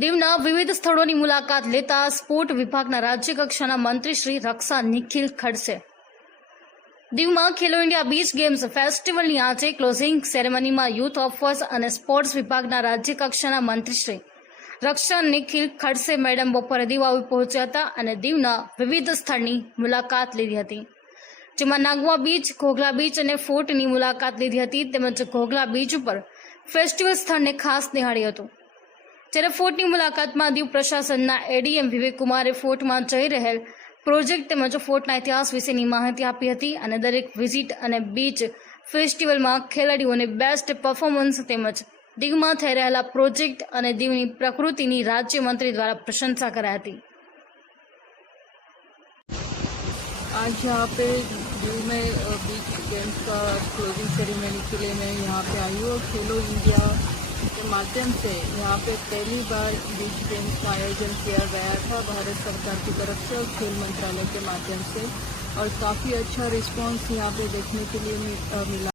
દીવના વિવિધ સ્થળોની મુલાકાત લેતા સ્પોર્ટ વિભાગના રાજ્યકક્ષાના મંત્રી શ્રી રક્ષા નિખિલ ખડસે દીવમાં ખેલો ઇન્ડિયા બીચ ગેમ્સ ફેસ્ટિવલની આજે ક્લોઝિંગ સેરેમનીમાં યુથ ઓફર્સ અને સ્પોર્ટ્સ વિભાગના રાજ્યકક્ષાના મંત્રી શ્રી રક્ષા નિખિલ ખડસે મેડમ બપોરે દીવ આવી પહોંચ્યા હતા અને દીવના વિવિધ સ્થળની મુલાકાત લીધી હતી જેમાં નાગવા બીચ ઘોઘલા બીચ અને ફોર્ટની મુલાકાત લીધી હતી તેમજ ઘોઘલા બીચ ઉપર ફેસ્ટિવલ સ્થળને ખાસ નિહાળ્યું હતું છેરા ફોર્ટની મુલાકાત માં દીવ પ્રશાસન ના એડમ વિવેક કુમાર એ ફોર્ટ માં થઈ રહેલ પ્રોજેક્ટ માં જો ફોર્ટ ના ઇતિહાસ વિશેની માહિતી આપી હતી અને દરેક વિઝિટ અને બીચ ફેસ્ટિવલ માં ખેલાડીઓને બેસ્ટ પરફોર્મન્સ તેમ જ ડિગમાં થઈ રહેલા પ્રોજેક્ટ અને દીવ ની પ્રકૃતિ ની રાજ્ય મંત્રી દ્વારા પ્રશંસા કરા હતી આજ્યા પે દીવ મે બીચ ગેમ્સ કા ક્લો징 સેરેમoni કે લિયે મે યહાં પે આયી હું ખેલો ઇન્ડિયા के माध्यम से यहाँ पे पहली बार बीच गेम्स का आयोजन किया गया था भारत सरकार की तरफ से और खेल मंत्रालय के माध्यम से और काफ़ी अच्छा रिस्पांस यहाँ पे देखने के लिए मिला